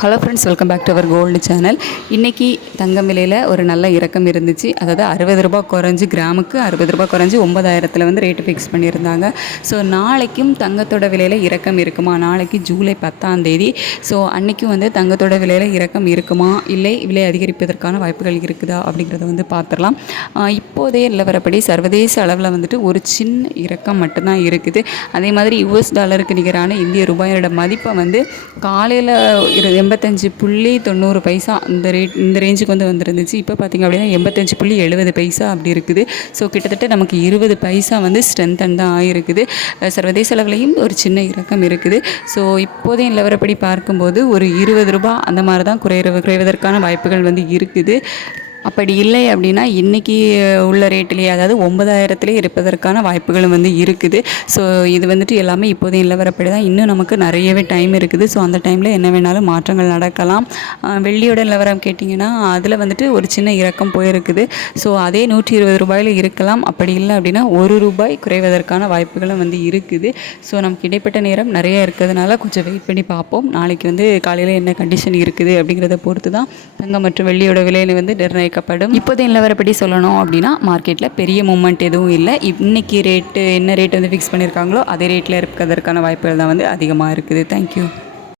Hello friends welcome back to our gold channel இன்றைக்கி தங்கம் விலையில் ஒரு நல்ல இறக்கம் இருந்துச்சு. அதாவது அறுபது ரூபாய் குறைஞ்சி கிராமுக்கு அறுபது ரூபாய் குறைஞ்சி ஒன்பதாயிரத்தில் வந்து ரேட்டு ஃபிக்ஸ் பண்ணியிருந்தாங்க. ஸோ நாளைக்கும் தங்கத்தோட விலையில் இறக்கம் இருக்குமா? நாளைக்கு ஜூலை பத்தாம் தேதி. ஸோ அன்றைக்கும் வந்து தங்கத்தோட விலையில் இறக்கம் இருக்குமா? இல்லை விலை அதிகரிப்பதற்கான வாய்ப்புகள் இருக்குதா? அப்படிங்கிறத வந்து பார்த்துடலாம். இப்போதே இப்போதைய நிலவரப்படி சர்வதேச அளவில் வந்துட்டு ஒரு சின்ன இறக்கம் மட்டும்தான் இருக்குது. அதே மாதிரி யுஎஸ் டாலருக்கு நிகரான இந்திய ரூபாயோட மதிப்பை வந்து காலையில் இரு எண்பத்தஞ்சு புள்ளி தொண்ணூறு பைசா இந்த ரேட் இந்த ரேஞ்சுக்கு வந்து வந்துருந்துச்சு. இப்போ பார்த்திங்க அப்படின்னா எண்பத்தஞ்சு புள்ளி எழுபது பைசா அப்படி இருக்குது. ஸோ கிட்டத்தட்ட நமக்கு இருபது பைசா வந்து ஸ்ட்ரென்தன் தான் ஆகிருக்குது சர்வதேச அளவுலையும் ஒரு சின்ன இறக்கம் இருக்குது. ஸோ இப்போதைய நிலவரப்படி பார்க்கும்போது ஒரு இருபது ரூபாய் அந்த மாதிரி தான் குறைய குறைவதற்கான வாய்ப்புகள் வந்து இருக்குது. அப்படி இல்லை அப்படின்னா இன்றைக்கி உள்ள ரேட்லேயே அதாவது ஒன்பதாயிரத்துலேயே இருப்பதற்கான வாய்ப்புகளும் வந்து இருக்குது. ஸோ இது வந்துட்டு எல்லாமே இப்போதைய நிலவரப்படி தான் இன்னும் நமக்கு நிறையவே டைம் இருக்குது. ஸோ அந்த டைமில் என்ன வேணாலும் மாற்றங்கள் நடக்கலாம். வெள்ளியோட நிலவரம் கேட்டிங்கன்னா அதில் வந்துட்டு ஒரு சின்ன இறக்கம் போயிருக்குது. ஸோ அதே நூற்றி இருபது ரூபாயில் இருக்கலாம். அப்படி இல்லை அப்படின்னா ஒரு ரூபாய் குறைவதற்கான வாய்ப்புகளும் வந்து இருக்குது. ஸோ நமக்கு இடைப்பட்ட நேரம் நிறைய இருக்கிறதுனால கொஞ்சம் வெயிட் பண்ணி பார்ப்போம். நாளைக்கு வந்து காலையில் என்ன கண்டிஷன் இருக்குது அப்படிங்கிறத பொறுத்து தான் தங்கம் மற்றும் வெள்ளியோட விலையில் வந்து நிர்ணயிக்கப்படும் இப்போதைய நிலவரப்படி சொல்லணும் அப்படின்னா மார்க்கெட்டில் பெரிய மூமெண்ட் எதுவும் இல்லை. இன்னைக்கு ரேட்டு என்ன ரேட் வந்து ஃபிக்ஸ் பண்ணியிருக்காங்களோ அதே ரேட்டில் இருக்கிறதற்கான வாய்ப்புகள் தான் வந்து அதிகமாக இருக்குது. தேங்க்யூ